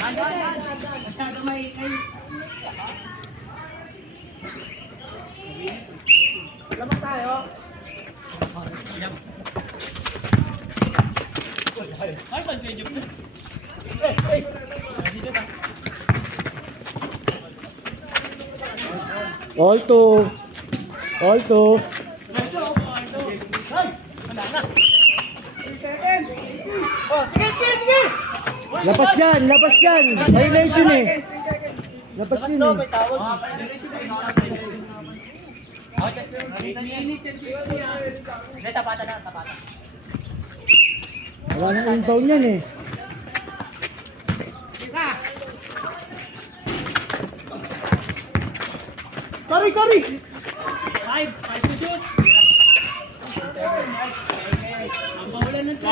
Masyado maingay. Lamang tayo. Ay, pag-video mo. All two. All two. Oh, sige, sige, sige. Lapas yan, lapas yan. Violation eh. Lapas yun eh. Tapatan na, tapatan. Wala nang inbound yan eh. Sorry, sorry. 5 to shoot. Ang bawalan ng shoot.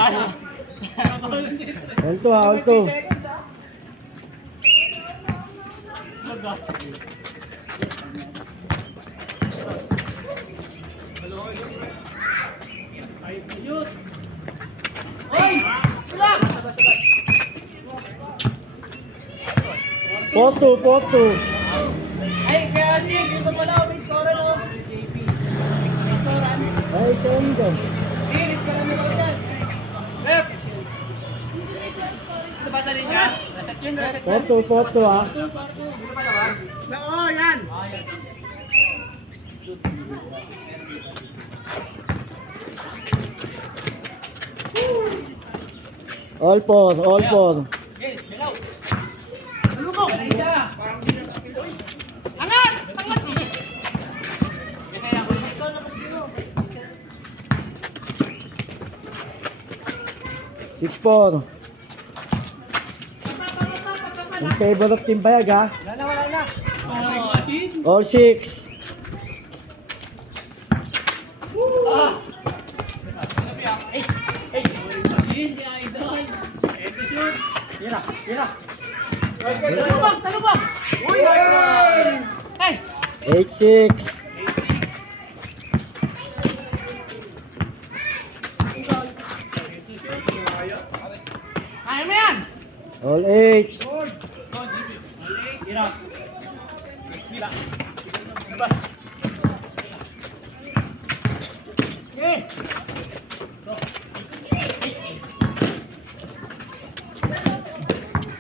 Ang bawalan ng shoot. All two ha, all two. Shoot. Oy! Sila! 4-2, 4-2. Ay, kaya hindi ko pala may score no. Ay, saan ka? Iris ka lang nila dyan. Left. Ito ba sa linya? Reset yun, reset. 4-2, 4-2 ha. Oo, yan. All four, all four. Yes, bilaw. Ano mo? Isa. Parang hindi na tapil. Angat! Angat! Kasi ako gusto na mas bilo. 6-4. In favor of Team Bayag ha. Wala na, wala na. All 6. Yan na, yan na. Talubang, talubang. Uy! Ay! 8-6. Kaya mo yan! All 8. Hirap. Okay.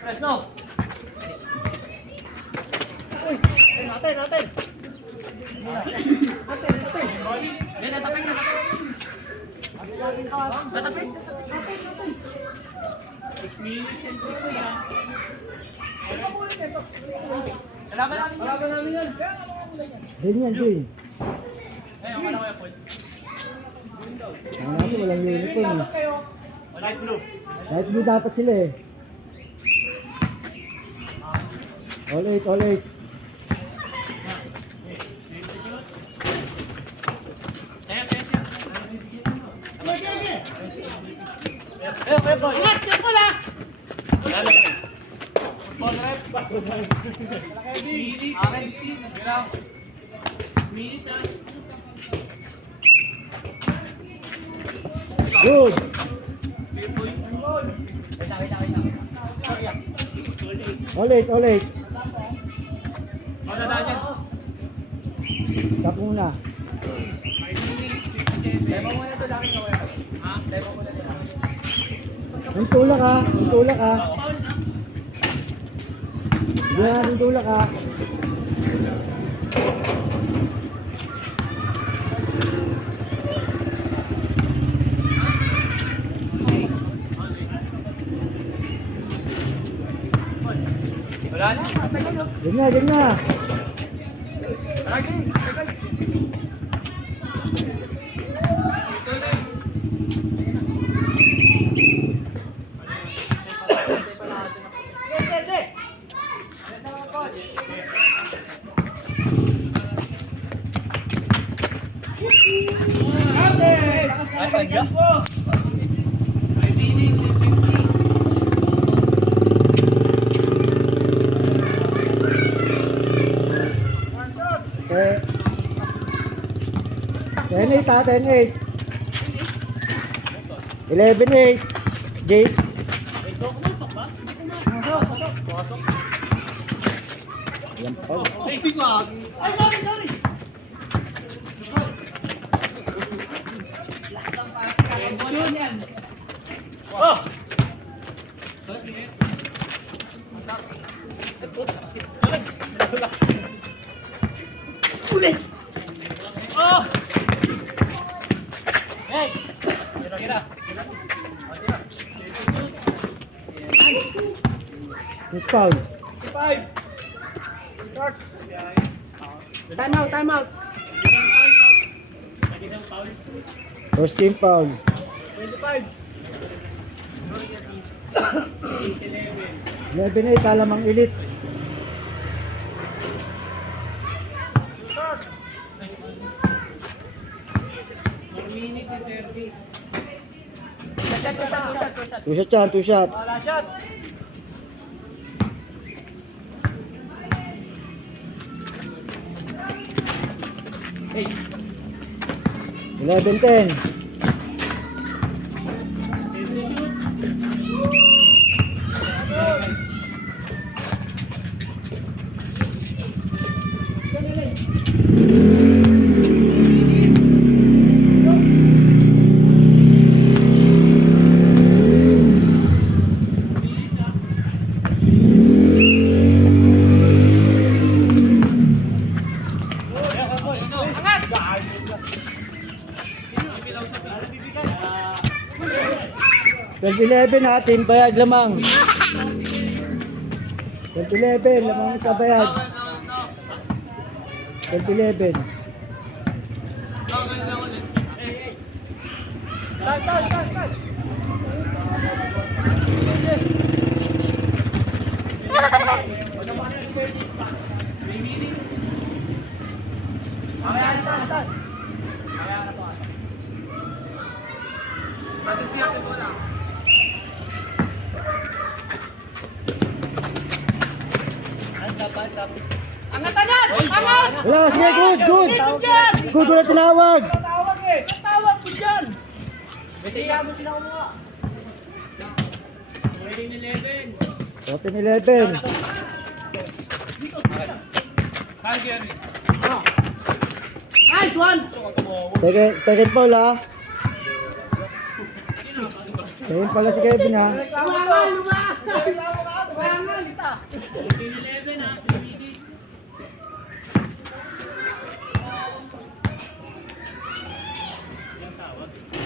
Press no. Uy, natin, natin. Natin, natin. Yan, natapik na. Natin ka. Natapik. Natin, natin. 6 minutes and 50 na. Kalaban namin. Kalaban namin yan. Din yan, Jay. Ayun, wala ko yung point. Ang natin walang uniform eh. Light blue. Light blue dapat sila eh. All 8, all 8. Kaya, kaya, kaya. Okay, boy. Angat! Careful ah! Minutes. Akin. Bilang. Minutes ah. Good. All 8, all 8. Wala na dyan. Stop muna. 5 minutes, 57. Demo muna ito lang ito. Ha? Demo muna ito lang. Ang tulak ha, ang tulak ha. Foul na. Hindi na natin tulak ha. Wala na. Diyan na, diyan na. Lagi. Asan yan? 5 minutes and 50. Eh, 10-8 ha, 10-8. 11-8. Jake. Pumasok ba? Ayan pa. Ay, sorry. Yun yan. Oh! Oh! Hey! Kira. Miss foul. 5. Start. Time out. First team foul. 25. 11-8, Talamang Elite. Start. 1 minute and 30. Two shot yan, two shot. Last shot. Hey. 11-10. Angat! 12-11 ha, team Bayag lamang. 12-11, lamang sa Bayag. 12-11. Time. Angat! Wala, sige, good. Good, wala tinawag. Tawag ko dyan! Kaya mo sila kumuha. 11. 14-11. Calgary. Nice one! Second foul ha. Second foul na si Kevin ha. Lumangan! 11 ha, 3 minutes.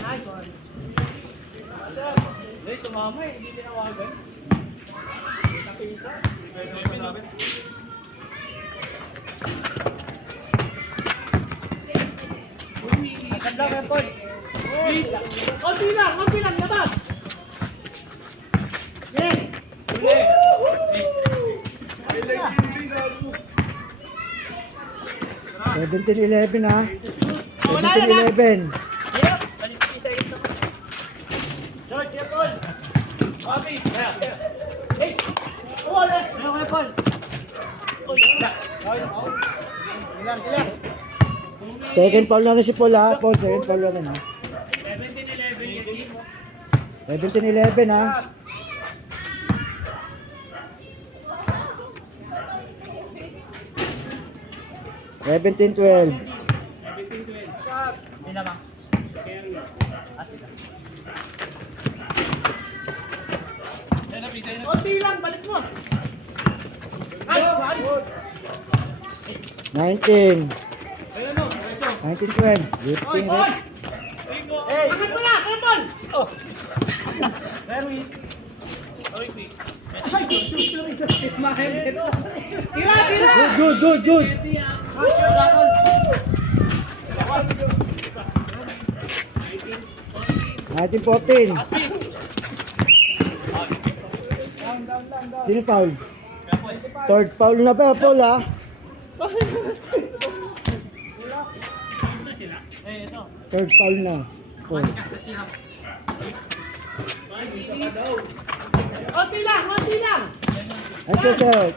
Nice one! Hey, tumama eh, hindi tinawagan. Maganda ka, Paul. Konti lang, labas! Yeah! Uli. 17-11 ha. Wala yan, ha? 17-11. George, yeah, Paul! Copy. Hey! Paul, eh! Ano kaya, Paul? Ilang. Second foul na rin si Paul ha. Paul, second foul na rin ha. 17-11 yan. 17-11 ha. Seventeen 12. 17-12. Hindi naman. Carry. Konti lang, balik mo! Nice one! 19. Ayun, ano? 19-12. Lifting Oy! right. Hey! Angat mo na! Kaya, Paul! Oh! Very. Ay, Tira! Good. 19-14. Sino foul? Third foul na ba, Paul ha? Third foul na. Paul. Konti lang! Ay, sir.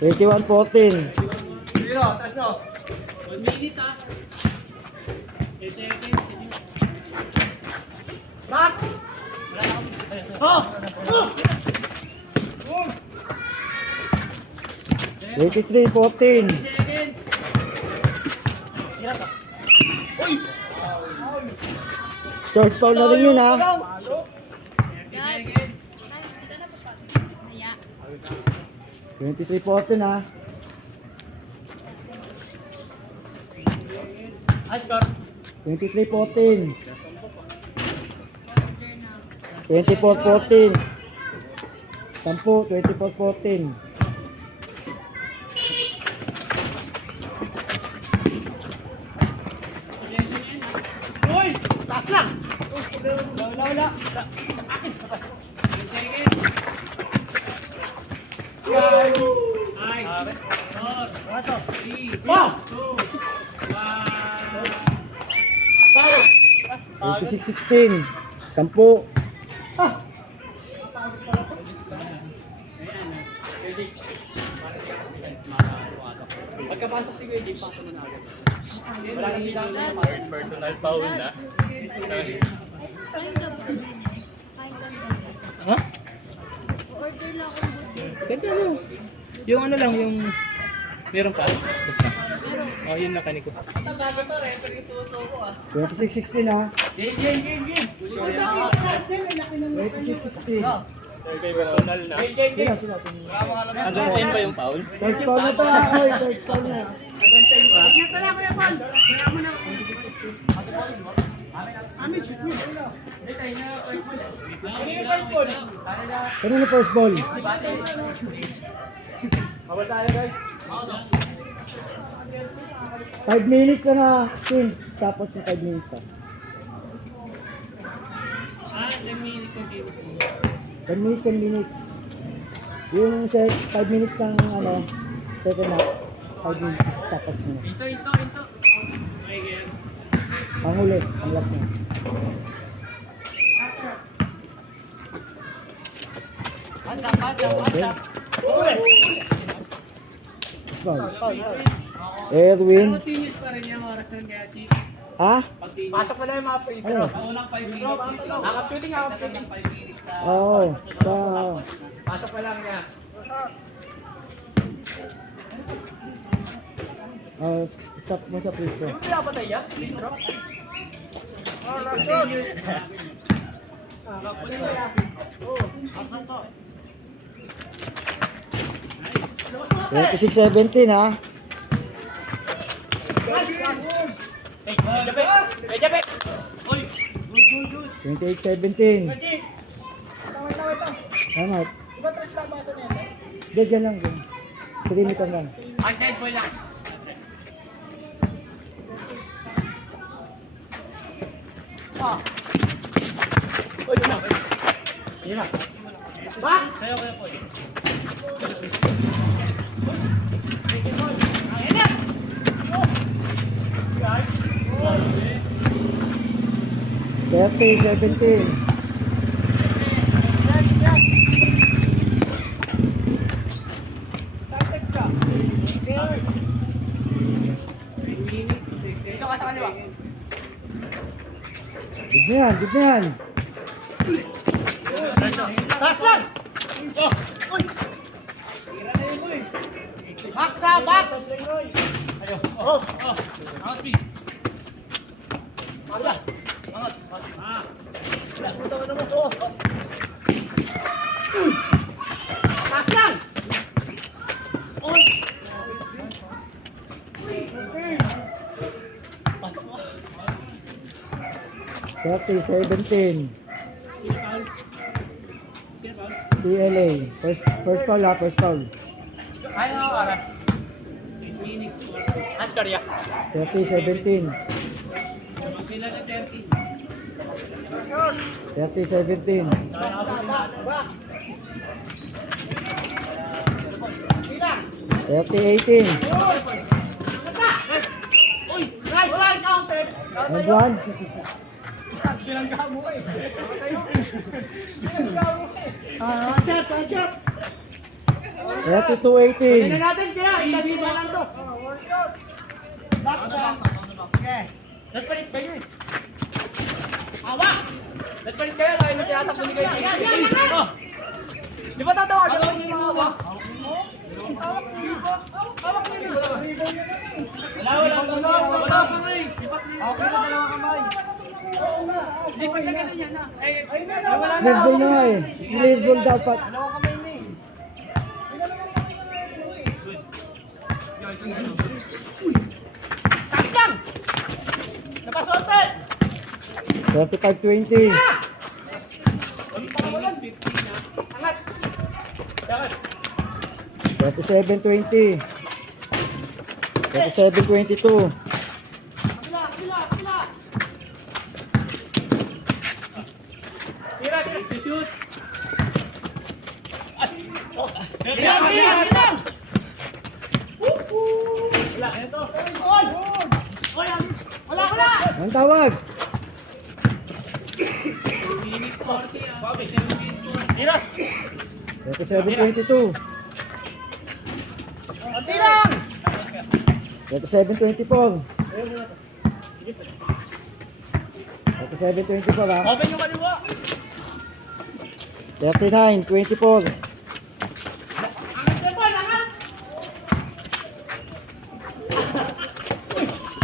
21-14. 1 minute ha. 10 seconds. Back! Oh! 23-14. Seconds. Third foul na rin yun, ha? Seconds. 23-14, ha? High score. 23-14. 24-14. 10, 24-14. Uy! Taas lang! Wala. Akin! Tapas. Seconds. Five. Four. Wato! Three. Oh! 2. 1. Paro! 26-16. 10. Ah! Pagkapasok si Kuya Jim, pasok mo na agad. Wala nang bilang na personal foul na. Ha? Order lang ako ng Ganito ano? Yung ano lang, yung... Meron pa? Basta. Oh, yun lang kaniko. 26-16, ha? Game! 26-16. Personal na. Sila, sila. Hanggang 10 ba yung foul? Third foul na to, ha? Oy, third foul na. Ingat na lang, Kuya Paul! Kaya mo na. Amin, shoot mo. Kanino first ball? Bawal tayo guys. 5 minutes na team. Stopwatch na 5 minutes, ha? 10 minutes yung game. 10 minutes, 10 minutes. Yung 5 minutes ang ano, second half. 5 minutes, stopwatch na. Ito. Okay, game. Ang huli, ang last na. Okay. Foul. Edwin. Continuous pa rin yung oras ng kaya Chief. Ha? Pasok mo na yung mga free Ano? Unang 5 minutes. Nakap-shooting ako. 5 minutes sa... Oo. Pasok pa lang niya. Stop mo sa free throw. Yung pinapatay yan? Free throw? Continuous. 26-17, ha? Jabe! 28-17. Ano? Iba tres lang basa na yan. Hindi, dyan lang. Dyan. 3 meter lang. Untied ball lang. Yun lang. Back! Sayo kayo po. 30-17. Dito ka sa kaliwa. Good na yan, good na yan. Taas lang! Oh! Uy! Back sa back! Ayo. Oh! Angat, P. Wala! Angat. Ah. Wala! Punta ka naman to! Uy! Taas lang! Uy! Pasok mo! 30-17. Sino foul? TLA. First foul, ha? First foul. Ano ang oras? 8 minutes. Ang score ya? 30-17. Sila na 30. 30-17. Back! Back! Bilang! 30-18. Uy! Right counted! And one. Bilangga mo eh. Shot! Shot! 32-18. natin kaya. Itabi ba lang to? Back sa... Okay. Nagpalit ba yun? Hawak! Nagpalit kayo, tayo na tinatakbo ni kayo. Oh! Di ba tatawagan ko yung mga ako? Wala kamay. Hindi pag na ganun yan na. Lead ball na nga eh. Lead ball dapat. Takitang! Napasote! 35-20. Angat! 37-20. 37-22. Kabila, kabila, kabila! Tira, shoot. Bilang, bilang, bilang! Wala, ito. Oy! Oy, wala, wala! Ang tawag. Tira. 37-22. Konti lang! 37-24. 37-24 ha. Open yung kaliwa. 39-24. Angat ka ba, angat!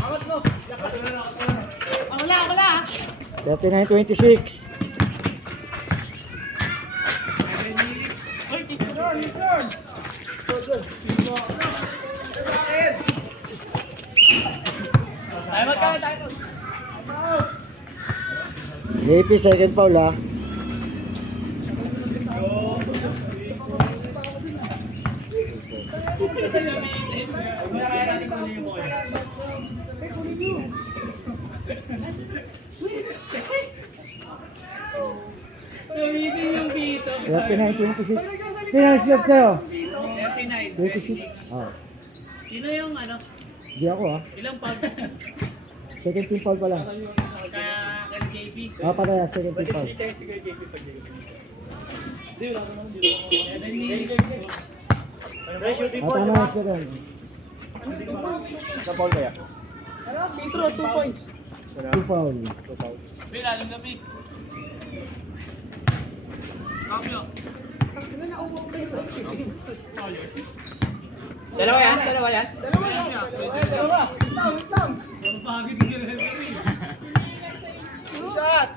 Angat mo! Wala, wala! 39-26. Tayo magkaya tayo. JP second foul ha. Kaya natin kung ano yung ball. Gamitin yung pito. 39-26. Pinag-shot sa'yo. 39. 26. Oh. Sino yung ano? Di ako ha. Ilang pag? Second team foul pa lang. Kaya kay JB. Pataya, second team foul. Hindi tayo si JB pag JB. Hindi, wala ko naman. 7 minutes. Tama na siya doon. Sa ball kaya? Petro, 2 points. Team foul. Bill, alam na Vic. Cambio. Dalawa yan? Dalawa yan? Dalawa yan! Dalawa! Pagod ka na rin. Shot!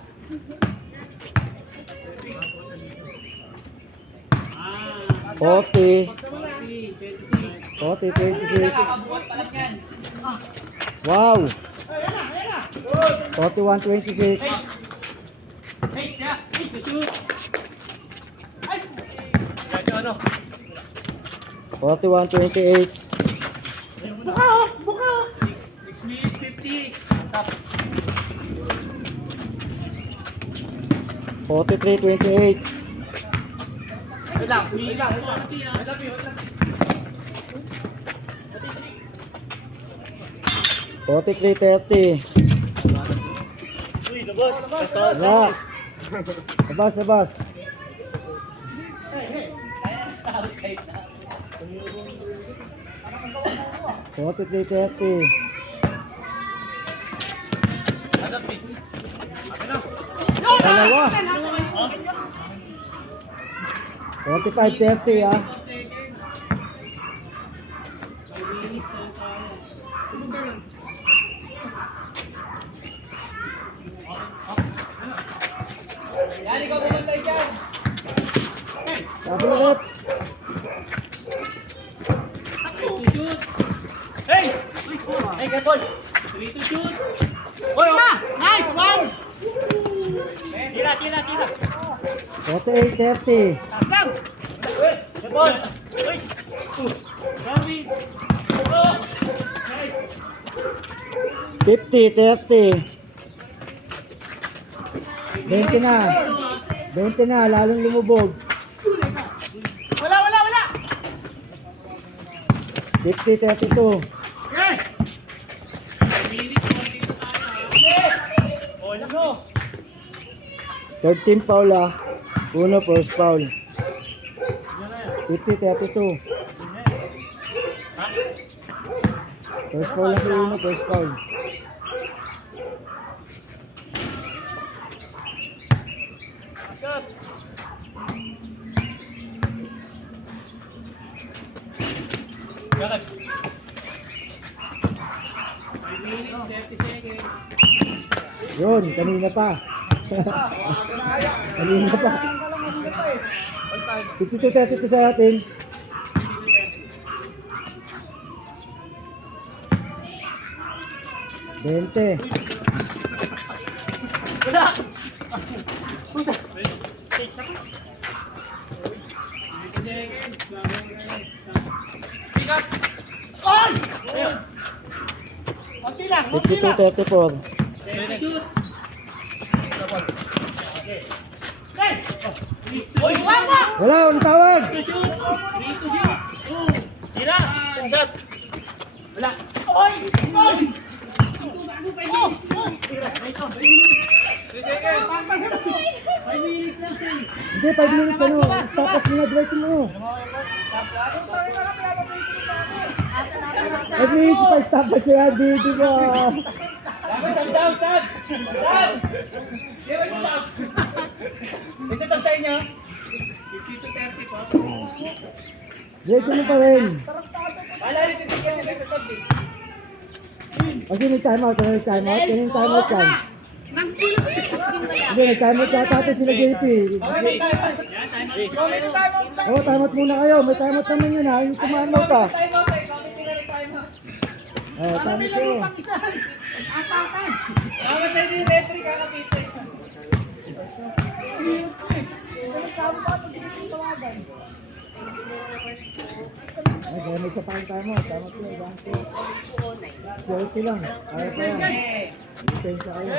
Ah. 40. 40, 26. 40-26. Nakabuhat pala yan. Wow. Ayan na, ayan na! 41-26. Hey, yeah. Hey, shoot. Ay! Ano? 41-28. Buka oh! Buka oh! 6 minutes 50. Stop. 43-28. Wait lang, wait lang. 43-30. Uy, labas. Wala. Labas, labas. Hey, hey! Sa outside na. 43-30. Hanap eh. Dalawa. 45-30 ah. Yan, ikaw bumantay dyan. Sabi ulit. Shoot. Hey! Hey, get ball. 3 to shoot. Oy, oh. Nice! One! Tira, tira, tira. 48-30. Takang! Get ball. Uy. Grabe. Oh. Nice. 50-30. 20 na. 20 na, lalong lumubog. Wala, wala, wala! 50-32. Okay! Minutes, 40 na tayo. Oh, no. 13 foul ah. Uno first foul. 50-32. First foul lang si Uno, first foul. Bakit? 5 minutes, 30 seconds. Yun, kanina pa. Kanina pa. 52-32 sa atin. 20. Wala! Pikat! Ay! Ayun! Konti lang, konti lang. 52-34. Shoot! Hey! Oy! Wala! Wala, ang tawag. Shoot! 3 to shoot! 2! Tira! Shot! Wala! Oy! Ay! Oh! Oh! Tira! Ito! 3 minutes! 3 seconds! 5 minutes lang! Hindi, 5 minutes ano. Tapos minadwait mo. 5 minutes pa stop pa siya. Di ba? Dapat daw, Sad! Sad! Di ba yung stop? Isa sa inyo? 50 to 30 pa. Diretso mo pa rin. Wala rin titigyan sila sa sabi. Kasi may timeout. May timeout. Yan yung timeout yan. Hindi, may timeout yata ito sila JP. Okay, time out. Oo, timeout muna kayo. May timeout naman yun ha. Yung timeout ha. Time out eh. Bakit sila rin time out? Oo, timeout kayo. Dapat na yung referee kakapita. Ay, kaya may isa pa yung timeout. Timeout yun. Selfie lang. Kaya pa yan. Pensa kayo.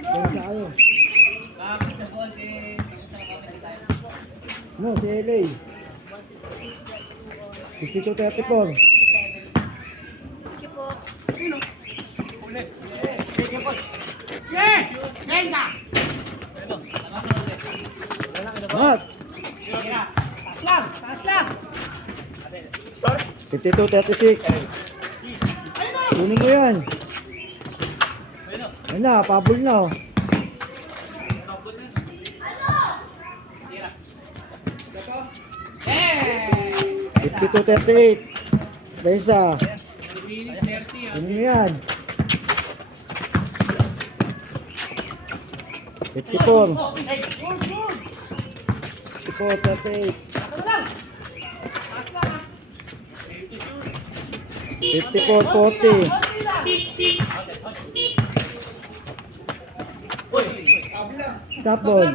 Pensa kayo. Bakit sa ball din? No, si LA. 52-34. Ulit. Yeah! Venga! Mat! Taas lang! Taas lang! 52-36. Kunin mo yan. Ayun na, pabol na oh. Eh! 52-38. Bensa. 3 minutes 30 Kunin mo yan. 54. 54-38. 54-40. Stop ball.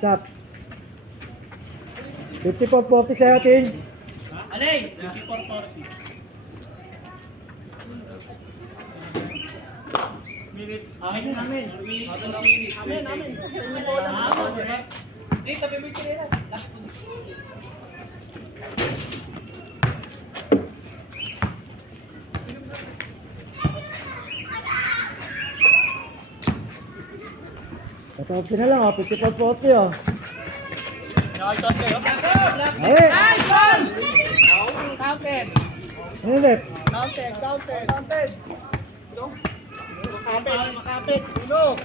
Stop. 54-40 sa atin. Alay! 54-40. Minutes. Okay na namin. Minutes. Amen. Hindi, tabi mo yung kinelas. Patawag na lang oh. 54-40 oh. Nakakita kayo. Ay! Nice one! Counted! Ano yung rep? Counted! Counted! Makapit! Uno!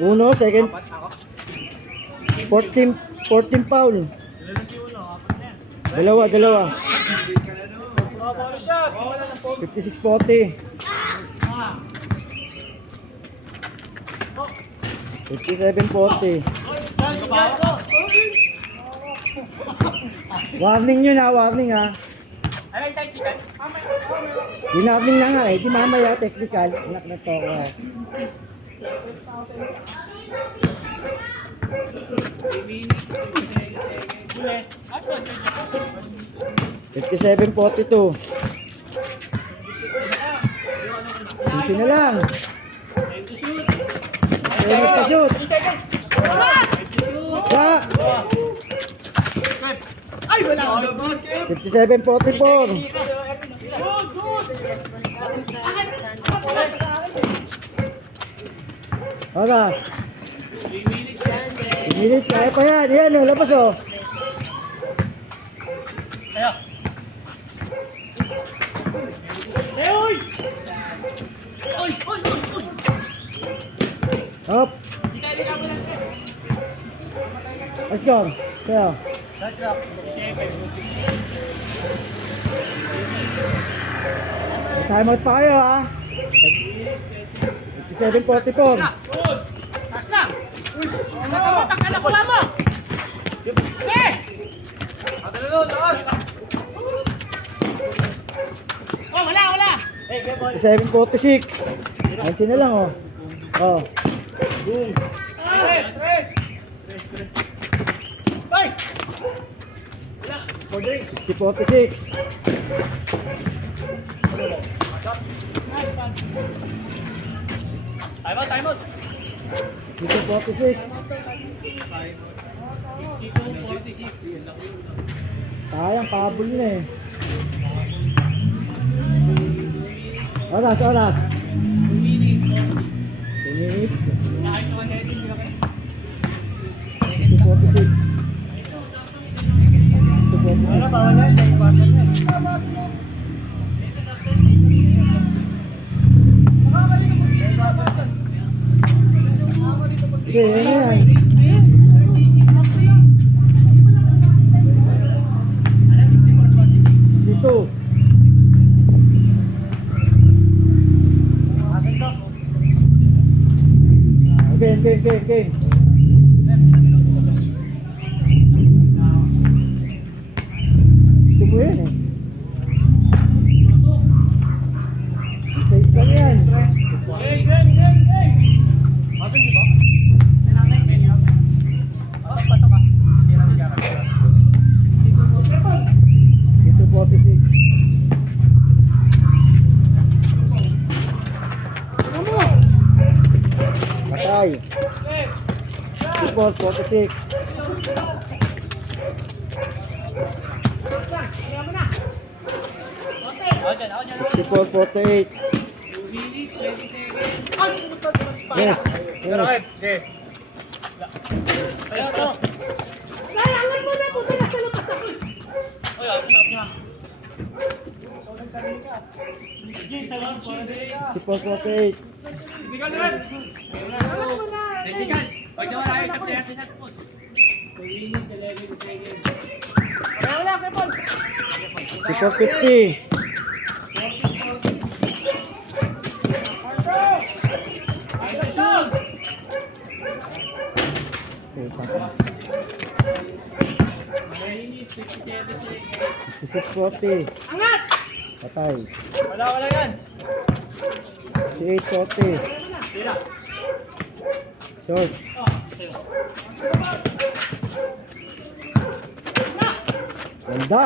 Uno, second. 14 foul. Dalawa. Ball shot. 56-40. 57-40. Warning yun ha, warning ha. Alay, technical. Winarning na nga eh, di mamaya technical. Anak na to. 3 minutes. Ulit. 57-42. Pinsin na lang. Time to shoot. Tennis ka shoot. 2 seconds. Sa Ay, wala! 57-44. Oras. 3 minutes yan. 2 minutes, kaya pa yan. Yan o, labas o. Tayo. Uy! Uy! Hop. Hindi mo lang. Let's go. Kaya. Time out pa kayo ha. 57-44. Taas lang. Ano ka mo? Pagka nakuha mo. Eh! Oh, wala, wala. 57-46. Ansin na lang oh. Oh. Tres. Ay! 60-46. Time out. 60-46. Sayang, pabol na eh. Oras. 2 minutes. 60-46. Wala, bawal na. Sa iwasan na. Sige, yan. Dito. Okay. Gusto mo yan eh. Isa-isa yan. Dito 46. Patay. Support 46. Support 48. Yes. Layangan mo na, puti na sa labas ako. Support 48. Layangan mo na. Wala, Kepon. Support 50. Okay, patay. 66-40. Angat! Patay. Wala yan. 68-40. Short. Ganda.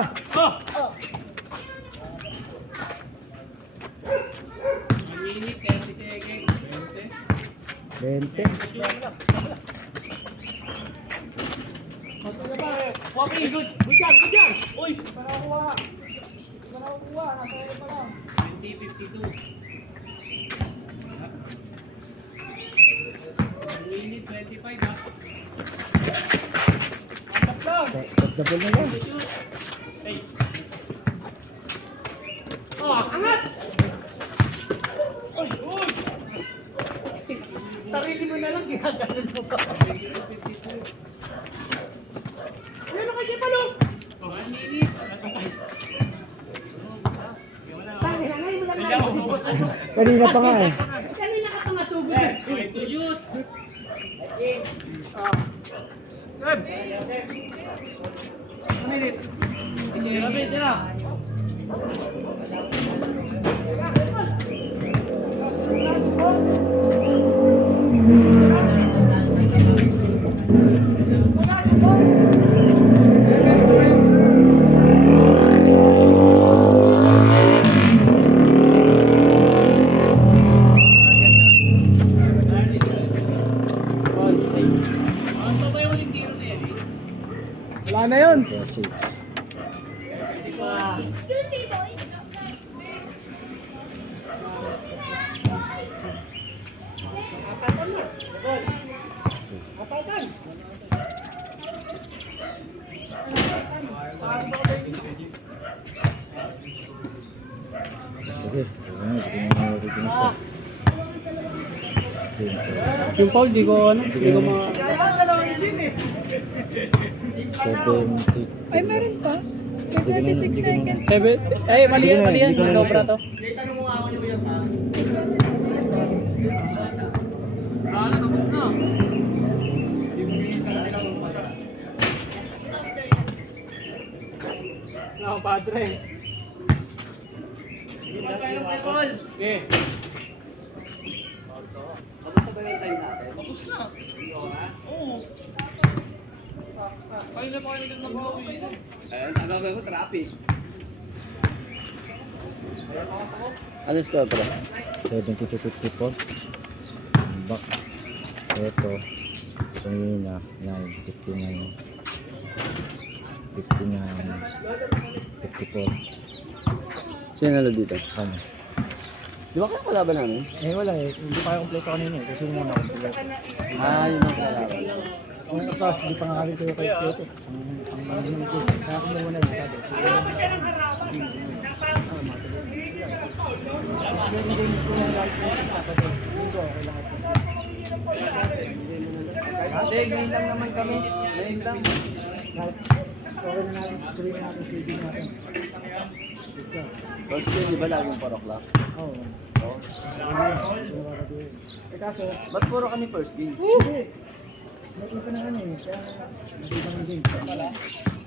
Bente. Okay, good. Good job. Uy! 25 ha. Double na lang. Oh, angat! Uy! Sarili mo na lang, ginaganon mo pa. Ano kay Kepalong? Tangin na ngayon mo lang naisip. Kanina pa nga eh. Kanina ka pa nga tugod. Shoot! Good. 1 minute. Tira. Wala na yun. 6. Apatan mo. Apatan. Sige. Sige na siya. Yung foul, di ko ano, di ko mga... 70. Ay, meron pa. May 36 seconds. 7? Ay, mali yan, mali yan. Hindi ko na Sobra to. Salamat, padre. Okay. Kamusta ba yung time natin? Tapos na. Oo. Kaya na pa kayo nagsabawi. Ayun, ang gagawin ko, traffic. Ano score pala? 70 to 54. Back. Ito. Kanina. 9. 59. 59. 54. Sino nalo dito? Ano? Di ba kayo kalaban namin? Eh wala eh. Hindi pa kayo kompleto kanina eh. Kasi muna kompleto. Ah, yun ang kalaban. Ang tapos, hindi pa nga rin kayo kay Kyoto. Ang ano ko. Kaya ako muna yung sabi. Hindi, ngayon lang naman kami. Ngayon lang. Okay na natin. Tuloy na natin CD natin. First game, di ba laging 4 o'clock? Oo. Oo. Eh kaso, Ba't puro kami first game? hindi. Hindi pa na ano eh. Kaya hindi pa ng game.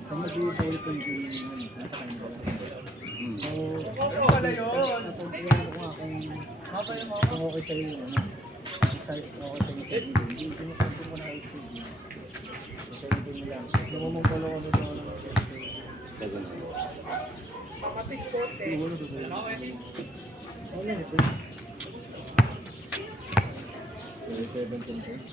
Sa mag-i-ulit yung game. So, natutunan ko nga kung okay sa'yo yung ano. Excited okay sa'yo yung game. Hindi mo kasi ko na HCG. Sa yung game lang. Lumumungkalo ko doon ako ng siguro sa sa'yo. Wala eh. 27 points.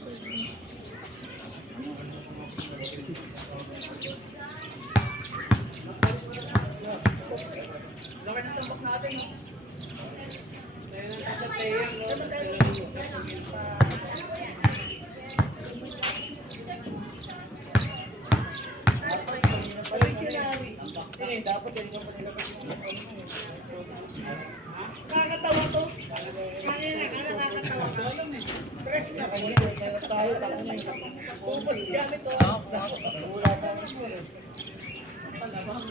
Nakakatawa to. Kanina, nakakatawa ka. Press na kayo. Tayo, tayo na yun. Pupos gamit to. Talamang.